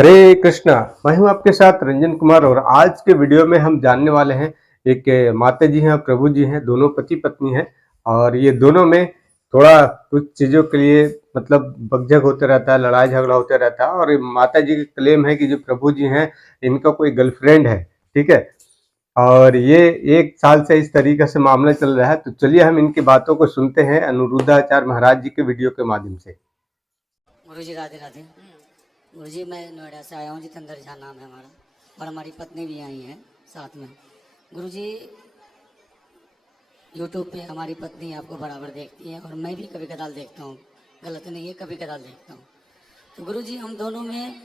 हरे कृष्णा। मैं हूं आपके साथ रंजन कुमार और आज के वीडियो में हम जानने वाले हैं। एक माता जी हैं और प्रभु जी हैं, दोनों पति पत्नी हैं और ये दोनों में थोड़ा कुछ चीज़ों के लिए मतलब बकझक होते रहता है, लड़ाई झगड़ा होते रहता है। और माता जी का क्लेम है कि जो प्रभु जी हैं इनका कोई गर्लफ्रेंड है, ठीक है। और ये 1 साल से इस तरीके से मामला चल रहा है। तो चलिए हम इनकी बातों को सुनते हैं अनुरुद्धाचार्य महाराज जी के वीडियो के माध्यम से। गुरु जी राधे राधे। गुरु जी मैं नोएडा से आया हूँ, जितेंद्र झा नाम है हमारा, और हमारी पत्नी भी आई है साथ में। गुरु जी यूट्यूब पे हमारी पत्नी आपको बराबर देखती है और मैं भी कभी कदाल देखता हूँ, गलत नहीं है, कभी कदाल देखता हूँ। तो गुरु जी हम दोनों में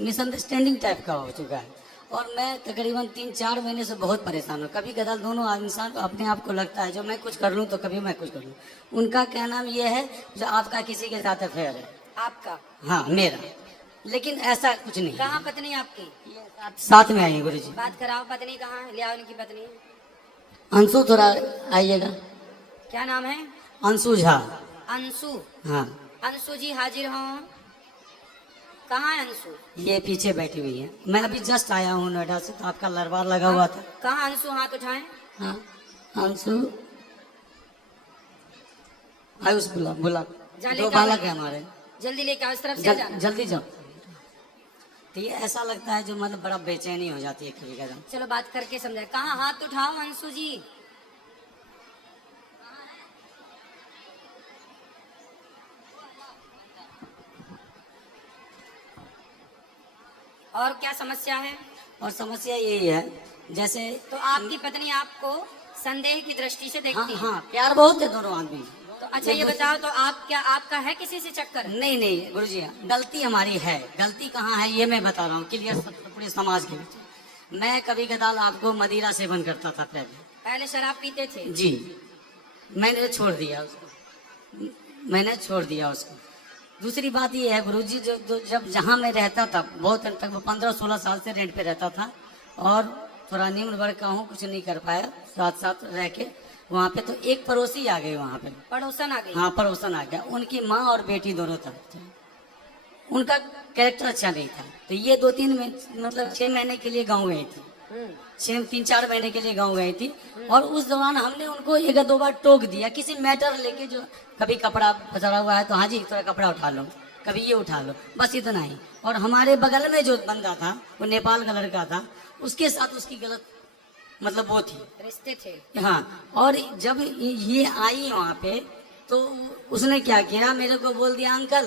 मिसअंडरस्टैंडिंग टाइप का हो चुका है और मैं तकरीबन 3-4 महीने से बहुत परेशान हूँ। कभी कदाल दोनों इंसान को अपने आप को लगता है जो मैं कुछ कर लूँ तो कभी मैं कुछ कर लूँ। उनका क्या नाम ये है जो आपका किसी के साथ अफेयर है। आपका? हाँ मेरा, लेकिन ऐसा कुछ नहीं। कहाँ पत्नी आपकी? साथ में आई गुरु जी। बात कराओ, पत्नी कहाँ है? ले आओ उनकी पत्नी। अंशु थोड़ा आइएगा। क्या नाम है? अंशु झा। अंशु? हाँ अंशु जी हाजिर हो। कहाँ है अंशु? ये पीछे बैठी हुई है। मैं अभी जस्ट आया हूँ नोएडा से, तो आपका लरबार लगा हुआ था। कहाँ अंशु? हाथ उठाएं। हाँ अंशु आयुष बुला बुला। जा 2 लेकर बालक है हमारे। जल्दी लेके आओ, इस तरफ से जाना। जल्दी जाओ। तो ये ऐसा लगता है जो मतलब बड़ा बेचैनी हो जाती है कभी कभी। चलो बात करके समझाए। कहाँ? हाथ उठाओ अंशु जी। और क्या समस्या है? और समस्या यही है, जैसे तो आपकी पत्नी आपको संदेह की दृष्टि से हाँ देखती है? हाँ प्यार बहुत है दोनों आदमी। तो अच्छा ये बताओ, तो आप क्या, आपका है किसी से चक्कर? नहीं नहीं गुरुजी, गलती हमारी है। गलती कहाँ है ये मैं बता रहा हूँ क्लियर पूरे समाज के बीच। मैं कभी कदाल आपको मदिरा सेवन करता था पहले शराब पीते थे? जी। मैंने छोड़ दिया उसको, मैंने छोड़ दिया उसको। दूसरी बात ये है गुरुजी, जो जब जहाँ मैं रहता था बहुत तक 15-16 साल से रेंट पे रहता था और थोड़ा निम्न वर्ग का हूँ, कुछ नहीं कर पाया साथ साथ रह के वहाँ पे। तो एक पड़ोसी आ गए वहाँ पे। पड़ोसन आ गई? हाँ पड़ोसन आ गया। उनकी माँ और बेटी दोनों तरफ थे। उनका कैरेक्टर अच्छा नहीं था। तो ये 2-3 मतलब 6 महीने के लिए गाँव गई थी। 3-4 महीने के लिए गाँव गई थी। और उस दौरान हमने उनको 1-2 बार टोक दिया किसी मैटर लेके, जो कभी कपड़ा फंसा हुआ है तो हाँ जी थोड़ा कपड़ा उठा लो, कभी ये उठा लो, बस इतना ही। और हमारे बगल में जो बंदा था वो नेपाल का लड़का था, उसके साथ उसकी गलत मतलब वो थी, रिश्ते थे। हाँ। और जब ये आई वहाँ पे तो उसने क्या किया, मेरे को बोल दिया अंकल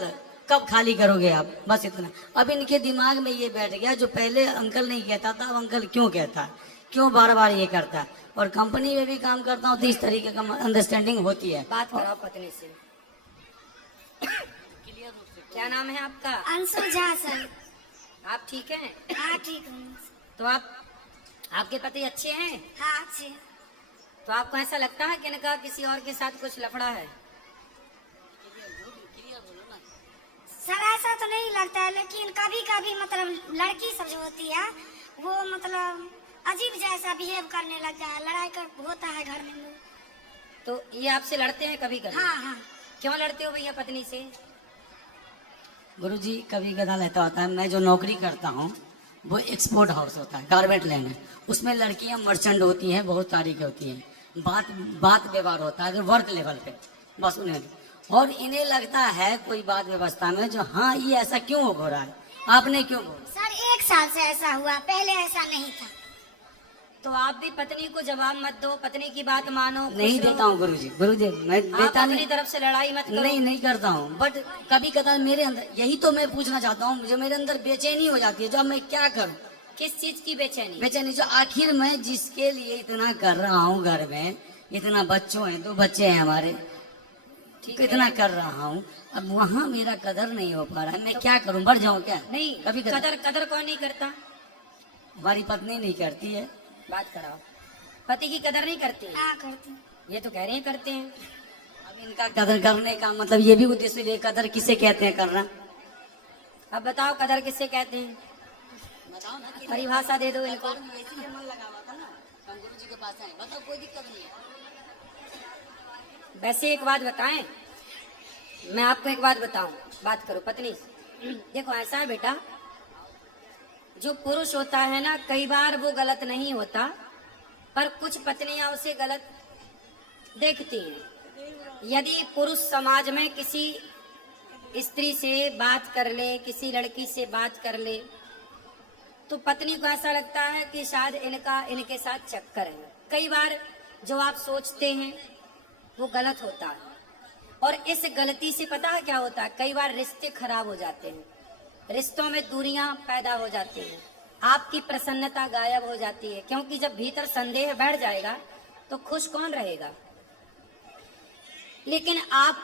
कब खाली करोगे आप, बस इतना। अब इनके दिमाग में ये बैठ गया, जो पहले अंकल नहीं कहता था अब अंकल क्यों कहता है, क्यों बार बार ये करता है। और कंपनी में भी काम करता हूँ तो इस तरीके का अंडरस्टैंडिंग होती है। बात कराओ पत्नी से। क्या नाम है आपका? अंशु झा सर। आप ठीक हैं? हाँ ठीक हूँ। तो आपके पति अच्छे हैं? हाँ अच्छे। तो आपको ऐसा लगता है कि इनका किसी और के साथ कुछ लफड़ा है? सर ऐसा तो नहीं लगता है, लेकिन कभी कभी मतलब लड़की सब जो होती है वो मतलब अजीब जैसा बिहेव करने लगता है, लड़ाई कर होता है घर में। तो ये आपसे लड़ते हैं कभी कभी? हाँ हाँ। क्यों लड़ते हो भैया पत्नी से? गुरुजी कभी कदा रहता होता है, मैं जो नौकरी करता हूँ वो एक्सपोर्ट हाउस होता है, गारमेंट लैंड है। उसमें लड़कियाँ मर्चेंट होती हैं, बहुत तारीख होती हैं, बात व्यवहार होता है वर्क लेवल पे, बस उन्हें। और इन्हें लगता है कोई बात व्यवस्था में जो हाँ ये ऐसा क्यों हो रहा है, आपने क्यों बोला। सर 1 साल से ऐसा हुआ, पहले ऐसा नहीं था। तो आप भी पत्नी को जवाब मत दो, पत्नी की बात मानो। नहीं देता हूँ गुरुजी, मैं देता अपनी नहीं, तरफ से लड़ाई मत करो। नहीं करता हूँ। बट कभी कदार मेरे अंदर, यही तो मैं पूछना चाहता हूँ, मुझे मेरे अंदर बेचैनी हो जाती है, जो अब मैं क्या करूँ। किस चीज की बेचैनी? बेचैनी जो आखिर मैं जिसके लिए इतना कर रहा हूँ, घर में इतना बच्चों हैं, 2 बच्चे हैं हमारे, इतना कर रहा हूँ, अब वहाँ मेरा कदर नहीं हो पा रहा है। मैं क्या करूँ, बढ़ जाऊँ क्या? नहीं, कभी कदर कौन नहीं करता? हमारी पत्नी नहीं करती है। बात कराओ। पति की कदर नहीं करती? हाँ करती। ये तो कह रहे हैं करते हैं। अब इनका कदर करने का मतलब ये भी उद्देश्य है, कदर किसे कहते हैं करना। अब बताओ कदर किसे कहते हैं? बताओ ना, परिभाषा दे दो इनको। मन लगा हुआ था ना, हम गुरु जी के पास आए, बताओ कोई दिक्कत नहीं है। वैसे एक बात बताएं, मैं आपको एक बात बताऊं, बात करो पत्नी से। देखो ऐसा है बेटा, जो पुरुष होता है ना, कई बार वो गलत नहीं होता, पर कुछ पत्नियां उसे गलत देखती हैं। यदि पुरुष समाज में किसी स्त्री से बात कर ले, किसी लड़की से बात कर ले, तो पत्नी को ऐसा लगता है कि शायद इनके साथ चक्कर है। कई बार जो आप सोचते हैं वो गलत होता है, और इस गलती से पता है क्या होता है, कई बार रिश्ते खराब हो जाते हैं, रिश्तों में दूरियां पैदा हो जाती हैं, आपकी प्रसन्नता गायब हो जाती है, क्योंकि जब भीतर संदेह बैठ जाएगा तो खुश कौन रहेगा। लेकिन आप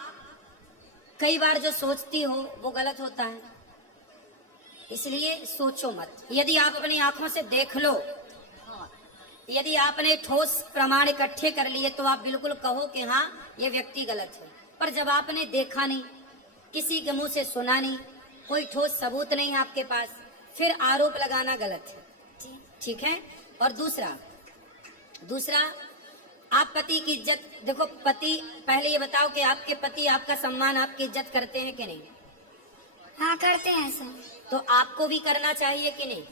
कई बार जो सोचती हो वो गलत होता है, इसलिए सोचो मत। यदि आप अपनी आंखों से देख लो, यदि आपने ठोस प्रमाण इकट्ठे कर लिए तो आप बिल्कुल कहो कि हाँ ये व्यक्ति गलत है। पर जब आपने देखा नहीं, किसी के मुंह से सुना नहीं, कोई ठोस सबूत नहीं है आपके पास, फिर आरोप लगाना गलत है। ठीक है। और दूसरा आप पति की इज्जत देखो। पति, पहले ये बताओ कि आपके पति आपका सम्मान, आपकी इज्जत करते हैं कि नहीं? हाँ करते हैं सर। तो आपको भी करना चाहिए कि नहीं?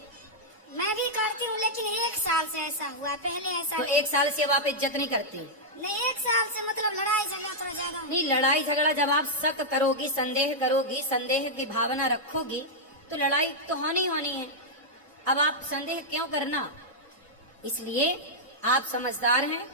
मैं भी करती हूँ, लेकिन 1 साल से ऐसा हुआ, पहले ऐसा तो 1 साल से अब आप इज्जत नहीं करती? नहीं, 1 साल से मतलब लड़ाई झगड़ा थोड़ा ज्यादा। नहीं, लड़ाई झगड़ा जब आप शक करोगी, संदेह करोगी, संदेह की भावना रखोगी, तो लड़ाई तो होनी है। अब आप संदेह क्यों करना? इसलिए आप समझदार हैं,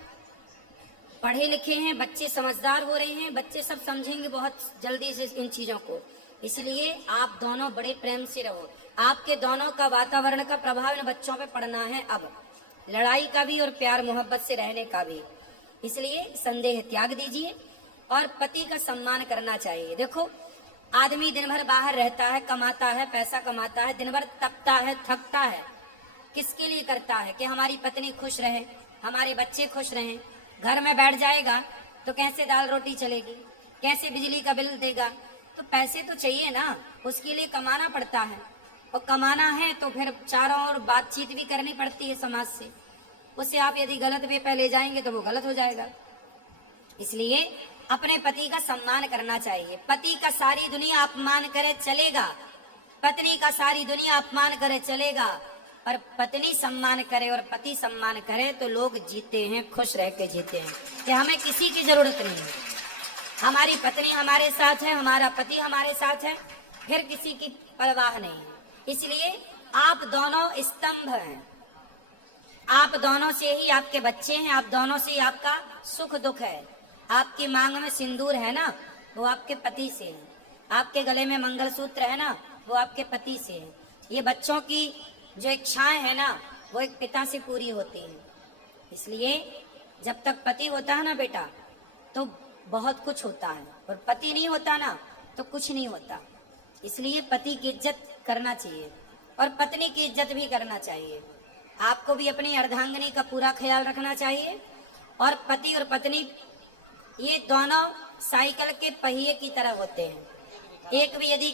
पढ़े लिखे हैं, बच्चे समझदार हो रहे हैं, बच्चे सब समझेंगे बहुत जल्दी से इन चीजों को। इसलिए आप दोनों बड़े प्रेम से रहो। आपके दोनों का वातावरण का प्रभाव इन बच्चों पे पड़ना है, अब लड़ाई का भी और प्यार मोहब्बत से रहने का भी। इसलिए संदेह त्याग दीजिए और पति का सम्मान करना चाहिए। देखो, आदमी दिन भर बाहर रहता है, कमाता है, पैसा कमाता है, दिन भर तपता है, थकता है, किसके लिए करता है? कि हमारी पत्नी खुश रहे, हमारे बच्चे खुश रहें। घर में बैठ जाएगा तो कैसे दाल रोटी चलेगी, कैसे बिजली का बिल देगा? तो पैसे तो चाहिए ना, उसके लिए कमाना पड़ता है, और कमाना है तो फिर चारों ओर बातचीत भी करनी पड़ती है समाज से। उससे आप यदि गलत वे पे ले जाएंगे तो वो गलत हो जाएगा। इसलिए अपने पति का सम्मान करना चाहिए। पति का सारी दुनिया अपमान करे चलेगा, पत्नी का सारी दुनिया अपमान करे चलेगा, पर पत्नी सम्मान करे और पति सम्मान करे तो लोग जीते हैं, खुश रह के जीते हैं, कि हमें किसी की जरूरत नहीं है। हमारी पत्नी हमारे साथ है, हमारा पति हमारे साथ है, फिर किसी की परवाह नहीं है। इसलिए आप दोनों स्तंभ हैं, आप दोनों से ही आपके बच्चे हैं, आप दोनों से ही आपका सुख दुख है। आपकी मांग में सिंदूर है ना, वो आपके पति से है। आपके गले में मंगलसूत्र है ना, वो आपके पति से है। ये बच्चों की जो इच्छाएं है ना, वो एक पिता से पूरी होती हैं। इसलिए जब तक पति होता है ना बेटा, तो बहुत कुछ होता है, और पति नहीं होता ना तो कुछ नहीं होता। इसलिए पति की इज्जत करना चाहिए और पत्नी की इज्जत भी करना चाहिए। आपको भी अपनी अर्धांगिनी का पूरा ख्याल रखना चाहिए। और पति और पत्नी ये दोनों साइकिल के पहिए की तरह होते हैं। एक भी यदि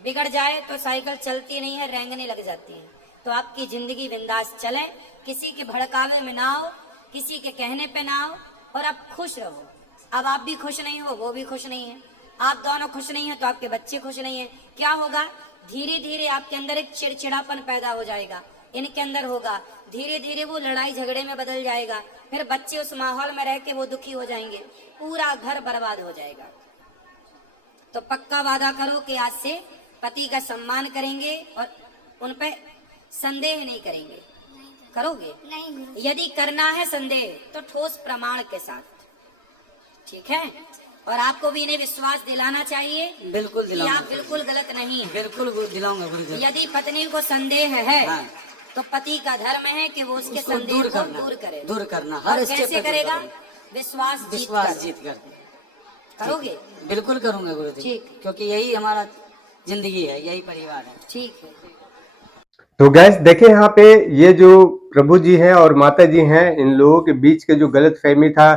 बिगड़ जाए तो साइकिल चलती नहीं है, रेंगने लग जाती है। तो आपकी जिंदगी बिंदास चले, किसी के भड़कावे में ना हो, किसी के कहने पे ना हो, और आप खुश रहो। अब आप भी खुश नहीं हो, वो भी खुश नहीं है, आप दोनों खुश नहीं है तो आपके बच्चे खुश नहीं है। क्या होगा? धीरे धीरे आपके अंदर एक चिड़चिड़ापन पैदा हो जाएगा, इनके अंदर होगा, धीरे धीरे वो लड़ाई झगड़े में बदल जाएगा, फिर बच्चे उस माहौल में रह के वो दुखी हो जाएंगे, पूरा घर बर्बाद हो जाएगा। तो पक्का वादा करो कि आज से पति का सम्मान करेंगे और उन पे संदेह नहीं करेंगे। करोगे? नहीं। यदि करना है संदेह तो ठोस प्रमाण के साथ, ठीक है? और आपको भी इन्हें विश्वास दिलाना चाहिए, बिल्कुल दिलाऊंगा, आप बिल्कुल गलत नहीं है। बिल्कुल दिलाऊंगा गुरुजी। यदि पत्नी को संदेह है हाँ। तो पति का धर्म है कि वो उसके उसको संदेह दूर को करना, दूर करे। दूर करना, और हर स्टेप कैसे पे दूर करेगा? करेगा। विश्वास जीत कर करोगे? बिल्कुल करूंगा गुरुजी, ठीक। क्योंकि यही हमारा जिंदगी है, यही परिवार है। ठीक है। तो गैस देखें यहाँ पे ये जो प्रभु जी हैं और माता जी हैं, इन लोगों के बीच के जो गलत फहमी था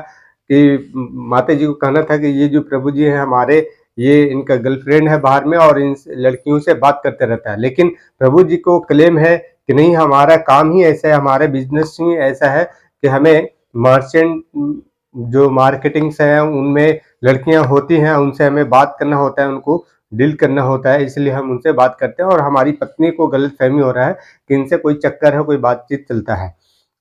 कि माता जी को कहना था कि ये जो प्रभु जी हैं हमारे, ये इनका गर्लफ्रेंड है बाहर में और इन लड़कियों से बात करते रहता है। लेकिन प्रभु जी को क्लेम है कि नहीं, हमारा काम ही ऐसा है, हमारा बिजनेस ही ऐसा है कि हमें मर्चेंट जो मार्केटिंग से है उनमें लड़कियां होती हैं, उनसे हमें बात करना होता है, उनको डील करना होता है, इसलिए हम उनसे बात करते हैं और हमारी पत्नी को गलतफहमी हो रहा है कि इनसे कोई चक्कर है, कोई बातचीत चलता है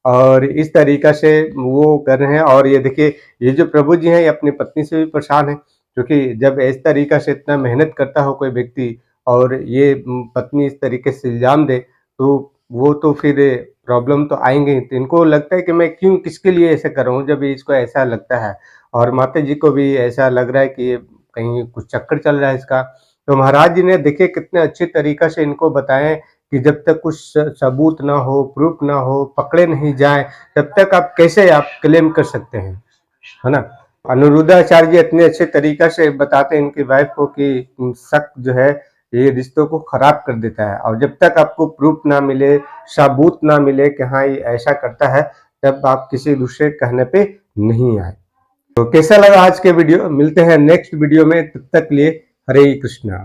और इस तरीका से वो कर रहे हैं। और ये देखिए, ये जो प्रभु जी हैं ये अपनी पत्नी से भी परेशान है, क्योंकि जब इस तरीका से इतना मेहनत करता हो कोई व्यक्ति और ये पत्नी इस तरीके से इल्ज़ाम दे, तो वो तो फिर प्रॉब्लम तो आएँगे ही। तो इनको लगता है कि मैं क्यों, किसके लिए ऐसा कर रहा हूँ, जब इसको ऐसा लगता है। और माता जी को भी ऐसा लग रहा है कि ये कहीं कुछ चक्कर चल रहा है इसका। तो महाराज जी ने देखिए कितने अच्छे तरीक़ा से इनको बताएँ कि जब तक कुछ सबूत ना हो, प्रूफ ना हो, पकड़े नहीं जाएँ, तब तक आप कैसे आप क्लेम कर सकते हैं, है ना? अनिरुद्धाचार्य जी इतने अच्छे तरीक़ा से बताते हैं इनकी वाइफ़ को कि शक जो है ये रिश्तों को ख़राब कर देता है, और जब तक आपको प्रूफ ना मिले, सबूत ना मिले कि हाँ ये ऐसा करता है, तब आप किसी दूसरे के कहने पे नहीं आए। तो कैसा लगा आज के वीडियो? मिलते हैं नेक्स्ट वीडियो में, तब तक के लिए हरे कृष्णा।